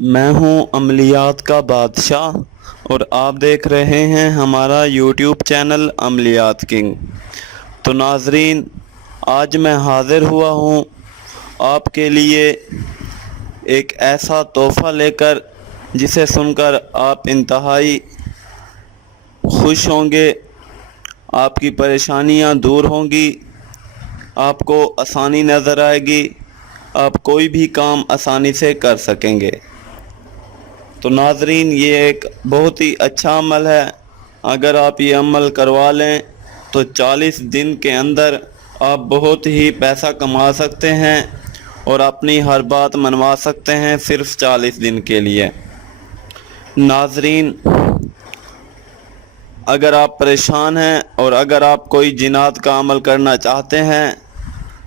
میں ہوں عملیات کا بادشاہ اور آپ دیکھ رہے ہیں ہمارا یوٹیوب چینل عملیات کنگ۔ تو ناظرین، آج میں حاضر ہوا ہوں آپ کے لیے ایک ایسا تحفہ لے کر جسے سن کر آپ انتہائی خوش ہوں گے، آپ کی پریشانیاں دور ہوں گی، آپ کو آسانی نظر آئے گی، آپ کوئی بھی کام آسانی سے کر سکیں گے۔ تو ناظرین، یہ ایک بہت ہی اچھا عمل ہے۔ اگر آپ یہ عمل کروا لیں تو 40 دن کے اندر آپ بہت ہی پیسہ کما سکتے ہیں اور اپنی ہر بات منوا سکتے ہیں صرف 40 دن کے لیے۔ ناظرین، اگر آپ پریشان ہیں اور اگر آپ کوئی جنات کا عمل کرنا چاہتے ہیں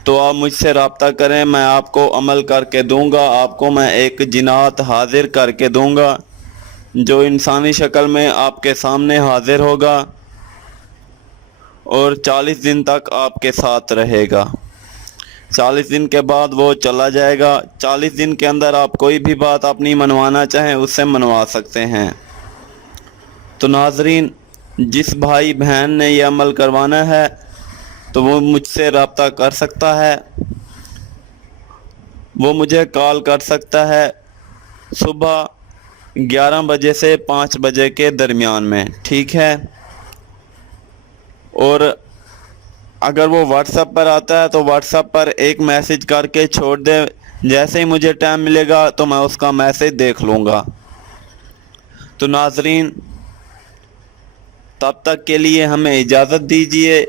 تو آپ مجھ سے رابطہ کریں، میں آپ کو عمل کر کے دوں گا۔ آپ کو میں ایک جنات حاضر کر کے دوں گا جو انسانی شکل میں آپ کے سامنے حاضر ہوگا اور 40 دن تک آپ کے ساتھ رہے گا۔ 40 دن کے بعد وہ چلا جائے گا۔ 40 دن کے اندر آپ کوئی بھی بات اپنی منوانا چاہیں اس سے منوا سکتے ہیں۔ تو ناظرین، جس بھائی بہن نے یہ عمل کروانا ہے تو وہ مجھ سے رابطہ کر سکتا ہے، وہ مجھے کال کر سکتا ہے صبح 11 بجے سے 5 بجے کے درمیان میں، ٹھیک ہے؟ اور اگر وہ واٹس ایپ پر آتا ہے تو واٹس ایپ پر ایک میسج کر کے چھوڑ دے، جیسے ہی مجھے ٹائم ملے گا تو میں اس کا میسج دیکھ لوں گا۔ تو ناظرین، تب تک کے لیے ہمیں اجازت دیجیے۔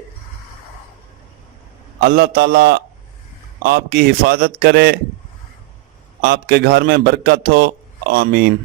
اللہ تعالیٰ آپ کی حفاظت کرے، آپ کے گھر میں برکت ہو، آمین۔